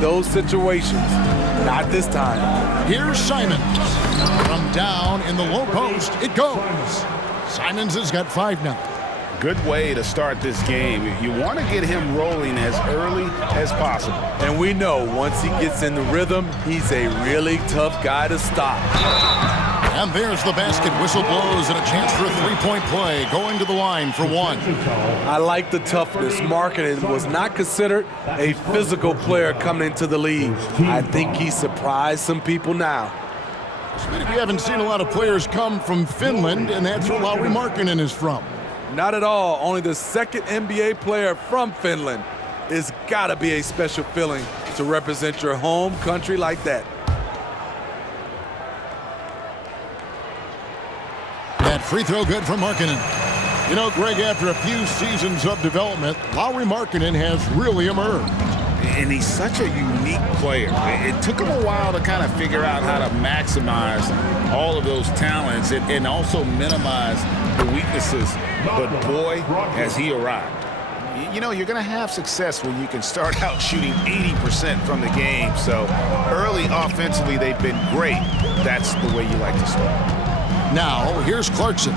those situations. Not this time. Here's Simons. From down in the low post, it goes. Simons has got 5 now. Good way to start this game. You want to get him rolling as early as possible. And we know once he gets in the rhythm, he's a really tough guy to stop. And there's the basket. Whistle blows and a chance for a three-point play. Going to the line for 1. I like the toughness. Markkanen was not considered a physical player coming into the league. I think he surprised some people now. We haven't seen a lot of players come from Finland, and that's where Lauri Markkanen is from. Not at all. Only the second NBA player from Finland. It's got to be a special feeling to represent your home country like that. That free throw good from Markkanen. You know, Greg, after a few seasons of development, Lauri Markkanen has really emerged. And he's such a unique player. It took him a while to kind of figure out how to maximize all of those talents and also minimize the weaknesses. But boy, has he arrived. You know, you're going to have success when you can start out shooting 80% from the game. So early offensively, they've been great. That's the way you like to start. Now, here's Clarkson.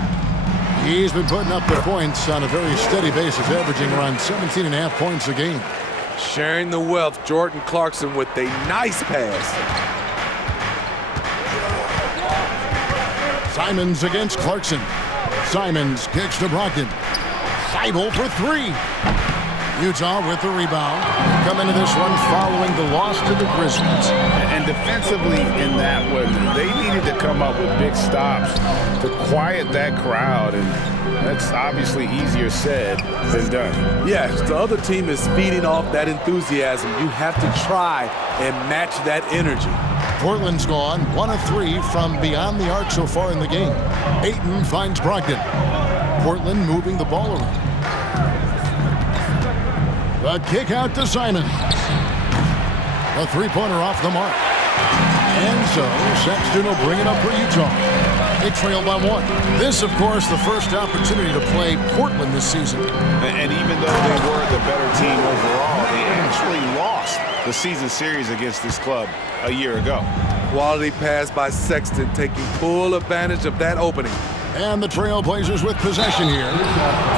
He's been putting up the points on a very steady basis, averaging around 17.5 points a game. Sharing the wealth, Jordan Clarkson with a nice pass. Simons against Clarkson. Simons kicks to Brogdon. Seibel for 3. Utah with the rebound. Come into this one following the loss to the Grizzlies. And defensively in that one, they needed to come up with big stops to quiet that crowd, and that's obviously easier said than done. Yes, the other team is feeding off that enthusiasm. You have to try and match that energy. Portland's gone 1 of 3 from beyond the arc so far in the game. Ayton finds Brogdon. Portland moving the ball around. The kick out to Simons. A three-pointer off the mark. And so Sexton will bring it up for Utah. They trail by 1. This, of course, the first opportunity to play Portland this season. And even though they were the better team overall, they actually lost the season series against this club a year ago. Quality pass by Sexton, taking full advantage of that opening. And the Trailblazers with possession here,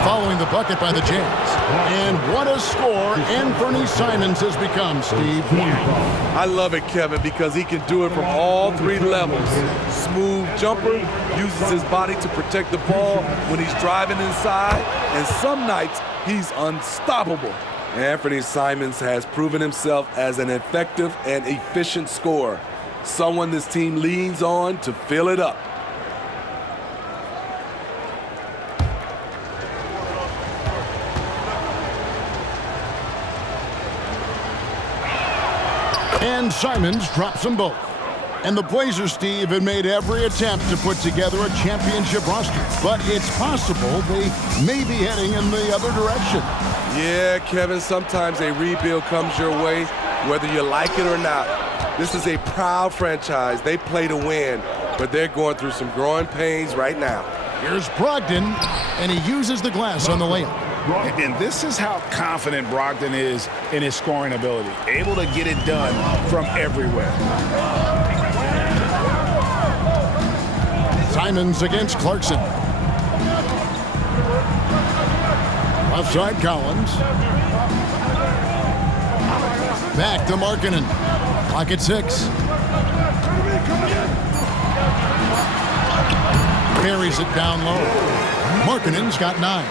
following the bucket by the Jazz. And what a score Anthony Simons has become, Steve. I love it, Kevin, because he can do it from all 3 levels. Smooth jumper, uses his body to protect the ball when he's driving inside, and some nights he's unstoppable. Anthony Simons has proven himself as an effective and efficient scorer, someone this team leans on to fill it up. And Simons drops them both. And the Blazers, Steve, have made every attempt to put together a championship roster. But it's possible they may be heading in the other direction. Yeah, Kevin, sometimes a rebuild comes your way, whether you like it or not. This is a proud franchise. They play to win, but they're going through some growing pains right now. Here's Brogdon, and he uses the glass on the layup. And this is how confident Brogdon is in his scoring ability. Able to get it done from everywhere. Simons against Clarkson. Left side Collins. Back to Markkanen. Clock at 6. Carries it down low. Markkanen's got 9.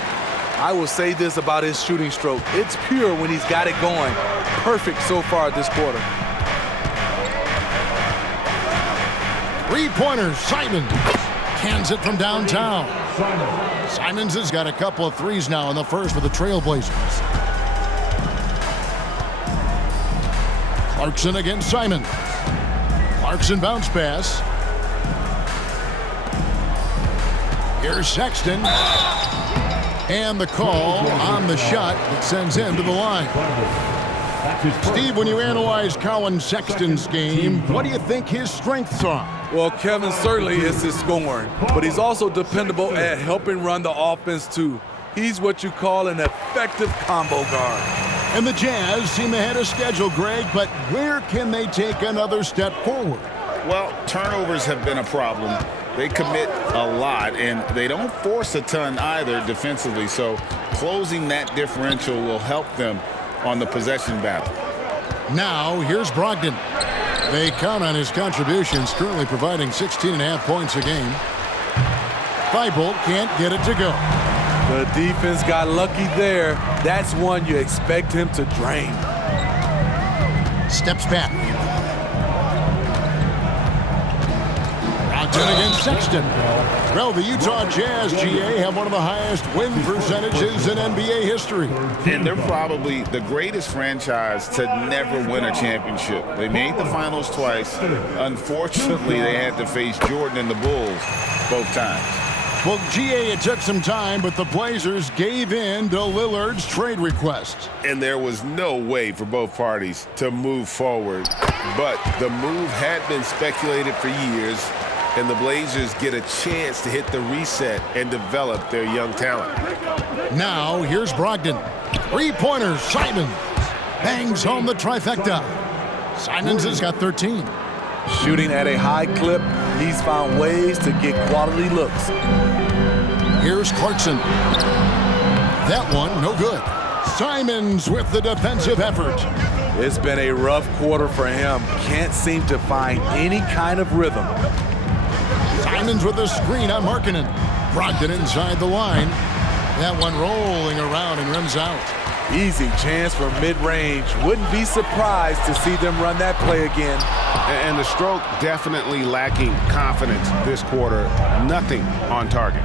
I will say this about his shooting stroke. It's pure when he's got it going. Perfect so far this quarter. Three-pointer, Simons. Cans it from downtown. Simons has got a couple of threes now in the first for the Trailblazers. Clarkson against Simons. Clarkson bounce pass. Here's Sexton. And the call on the shot that sends him to the line. Steve, when you analyze Colin Sexton's game, what do you think his strengths are? Well, Kevin, certainly is his scoring, but he's also dependable at helping run the offense too. He's what you call an effective combo guard. And the Jazz seem ahead of schedule, Greg, but where can they take another step forward? Well, turnovers have been a problem. They commit a lot, and they don't force a ton either defensively, so closing that differential will help them on the possession battle. Now, here's Brogdon. They count on his contributions, currently providing 16.5 points a game. Thibault can't get it to go. The defense got lucky there. That's one you expect him to drain. Steps back. Brogdon against Sexton. Well, the Utah Jazz, GA, have one of the highest win percentages in NBA history. And they're probably the greatest franchise to never win a championship. They made the finals twice. Unfortunately, they had to face Jordan and the Bulls both times. Well, GA, it took some time, but the Blazers gave in to Lillard's trade request. And there was no way for both parties to move forward. But the move had been speculated for years, and the Blazers get a chance to hit the reset and develop their young talent. Now, here's Brogdon. Three-pointers, Simons. Bangs home the trifecta. Simons has got 13. Shooting at a high clip, he's found ways to get quality looks. Here's Clarkson. That one, no good. Simons with the defensive effort. It's been a rough quarter for him. Can't seem to find any kind of rhythm. Simons with the screen on Markkanen. Brogdon inside the line. That one rolling around and runs out. Easy chance for mid-range. Wouldn't be surprised to see them run that play again. And the stroke definitely lacking confidence this quarter. Nothing on target.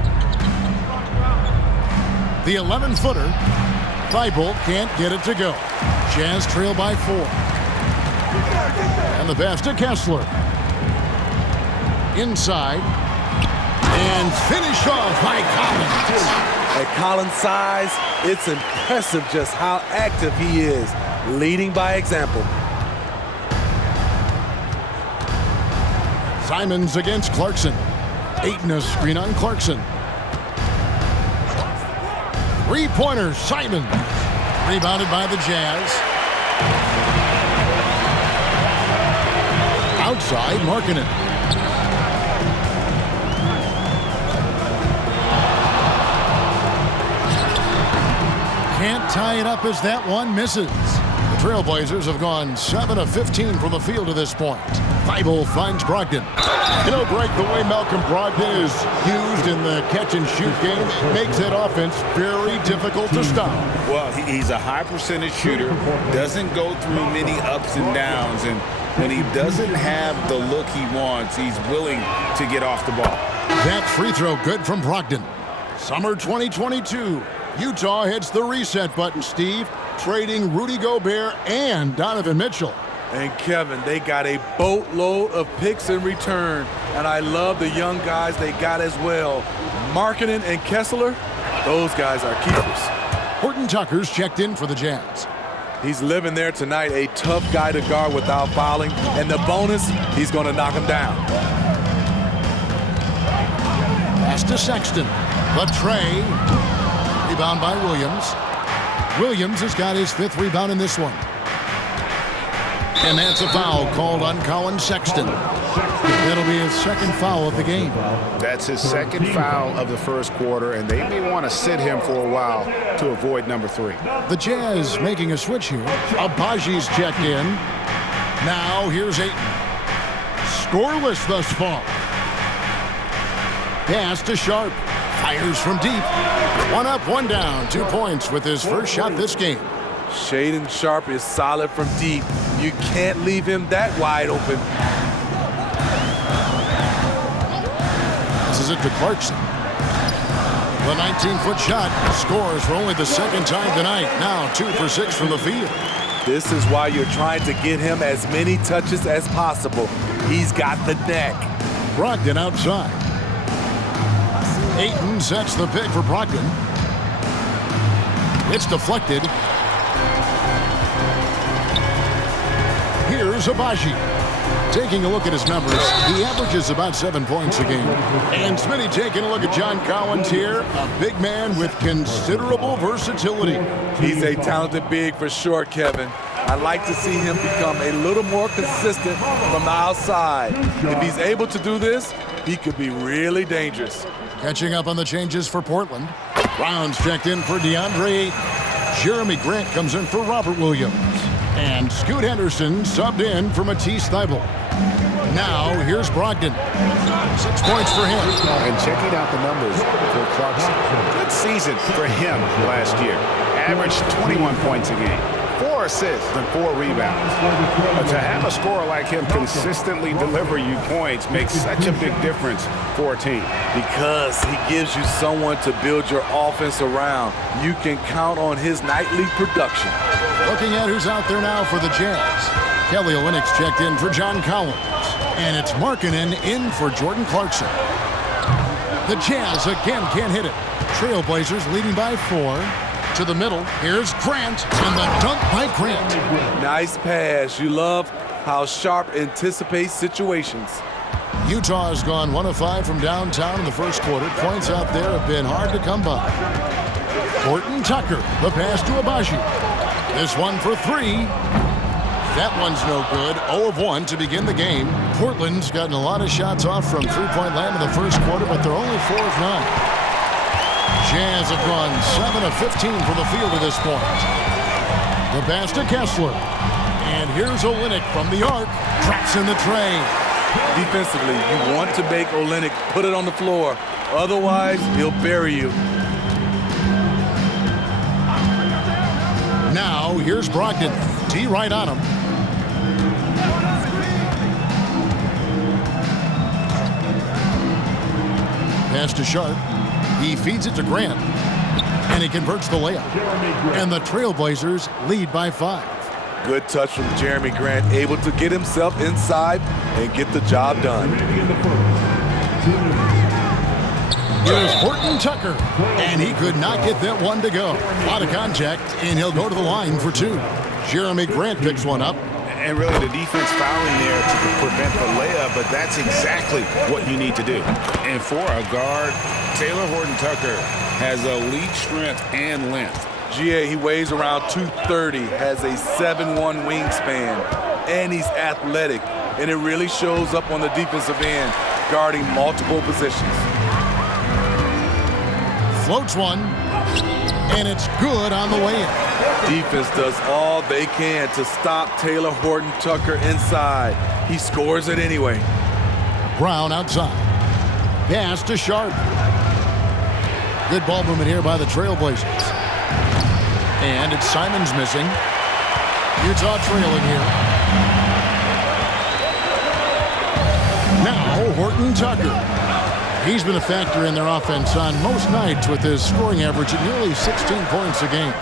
The 11-footer. Thibault can't get it to go. Jazz trail by 4. And the pass to Kessler. Inside. And finish off by Collins. At Collins' size, it's impressive just how active he is, leading by example. Simons against Clarkson. Ayton a screen on Clarkson. Three-pointers, Simons. Rebounded by the Jazz. Outside, Markkanen. Can't tie it up as that one misses. The Trailblazers have gone 7 of 15 from the field to this point. Thibault finds Brogdon. You know, Greg, the way Malcolm Brogdon is used in the catch-and-shoot game makes that offense very difficult to stop. Well, he's a high percentage shooter, doesn't go through many ups and downs, and when he doesn't have the look he wants, he's willing to get off the ball. That free throw good from Brogdon. Summer 2022. Utah hits the reset button, Steve, trading Rudy Gobert and Donovan Mitchell. And Kevin, they got a boatload of picks in return. And I love the young guys they got as well. Markkanen and Kessler, those guys are keepers. Horton Tucker's checked in for the Jazz. He's living there tonight, a tough guy to guard without fouling. And the bonus, he's going to knock him down. Pass to Sexton. The tray. Rebound by Williams. Williams has got his 5th rebound in this one. And that's a foul called on Colin Sexton. That'll be his 2nd foul of the game. That's his 2nd foul of the first quarter, and they may want to sit him for a while to avoid number 3. The Jazz making a switch here. Abaji's checked in. Now here's Ayton. Scoreless thus far. Pass to Sharp. Fires from deep. 1 up, 1 down. 2 points with his first shot this game. Shaedon Sharpe is solid from deep. You can't leave him that wide open. This is it to Clarkson. The 19-foot shot scores for only the 2nd time tonight. Now 2 for 6 from the field. This is why you're trying to get him as many touches as possible. He's got the neck. Brogdon outside. Ayton sets the pick for Brogdon. It's deflected. Here's Abaji. Taking a look at his numbers, he averages about 7 points a game. And Smitty taking a look at John Collins here, a big man with considerable versatility. He's a talented big for sure, Kevin. I'd like to see him become a little more consistent from the outside. If he's able to do this, he could be really dangerous. Catching up on the changes for Portland. Brown's checked in for DeAndre. Jeremy Grant comes in for Robert Williams. And Scoot Henderson subbed in for Matisse Thybulle. Now, here's Brogdon. 6 points for him. And checking out the numbers for Clarkson. Good season for him last year. Averaged 21 points a game. 4 assists and 4 rebounds. But to have a scorer like him consistently deliver you points makes such a big difference for a team. Because he gives you someone to build your offense around. You can count on his nightly production. Looking at who's out there now for the Jazz. Kelly Olynyk's checked in for John Collins. And it's Markkanen in for Jordan Clarkson. The Jazz again can't hit it. Trailblazers leading by 4. To the middle, here's Grant, and the dunk by Grant. Nice pass. You love how Sharp anticipates situations. Utah has gone 1 of 5 from downtown in the first quarter. Points out there have been hard to come by. Horton Tucker, the pass to Agbaji. This one for 3. That one's no good. 0 of 1 to begin the game. Portland's gotten a lot of shots off from three-point land in the first quarter, but they're only 4 of 9. Jazz have gone 7 of 15 from the field at this point. The pass to Kessler. And here's Olynyk from the arc. Drops in the tray. Defensively, you want to make Olynyk put it on the floor. Otherwise, he'll bury you. Now, here's Brogdon. D right on him. Pass to Sharp. He feeds it to Grant. And he converts the layup. And the Trailblazers lead by 5. Good touch from Jeremy Grant, able to get himself inside and get the job done. Here's Horton Tucker. And he could not get that one to go. A lot of contact, and he'll go to the line for 2. Jeremy Grant picks one up. And really the defense fouling there to prevent the layup, but that's exactly what you need to do. And for a guard, Taylor Horton Tucker has elite strength and length. GA, he weighs around 230, has a 7'1" wingspan, and he's athletic. And it really shows up on the defensive end, guarding multiple positions. Floats one, and it's good on the way in. Defense does all they can to stop Taylor Horton Tucker inside. He scores it anyway. Brown outside. Pass to Sharp. Good ball movement here by the Trailblazers. And it's Simons missing. Utah trailing here. Now Horton Tucker. He's been a factor in their offense on most nights with his scoring average at nearly 16 points a game.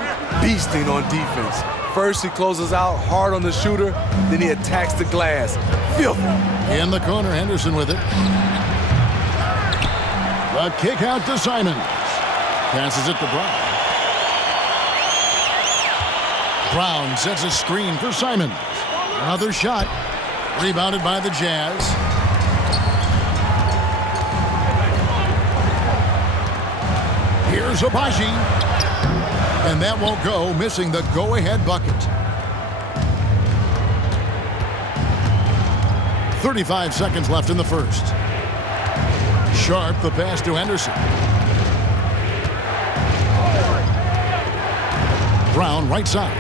Beasting on defense. First he closes out hard on the shooter, then he attacks the glass. Filthy. In the corner, Henderson with it. The kick out to Simons. Passes it to Brown. Brown sets a screen for Simons. Another shot. Rebounded by the Jazz. Here's Agbaji. And that won't go, missing the go-ahead bucket. 35 seconds left in the first. Sharp, the pass to Henderson. Brown, right side.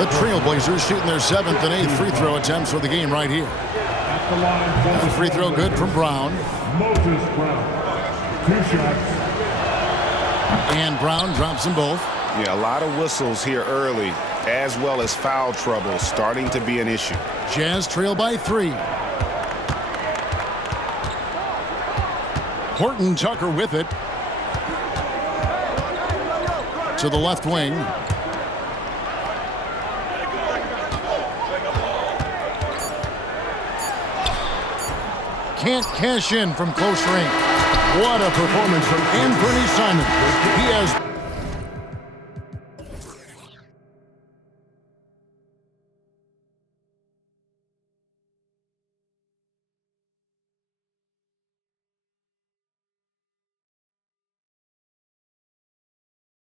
The Trailblazers shooting their 7th and 8th free throw attempts for the game right here. The free throw good from Brown. Moses Brown. 2 shots. And Brown drops them both. Yeah, a lot of whistles here early, as well as foul trouble starting to be an issue. Jazz trail by 3. Horton Tucker with it. To the left wing. Can't cash in from close range. What a performance from Anthony Simons. He has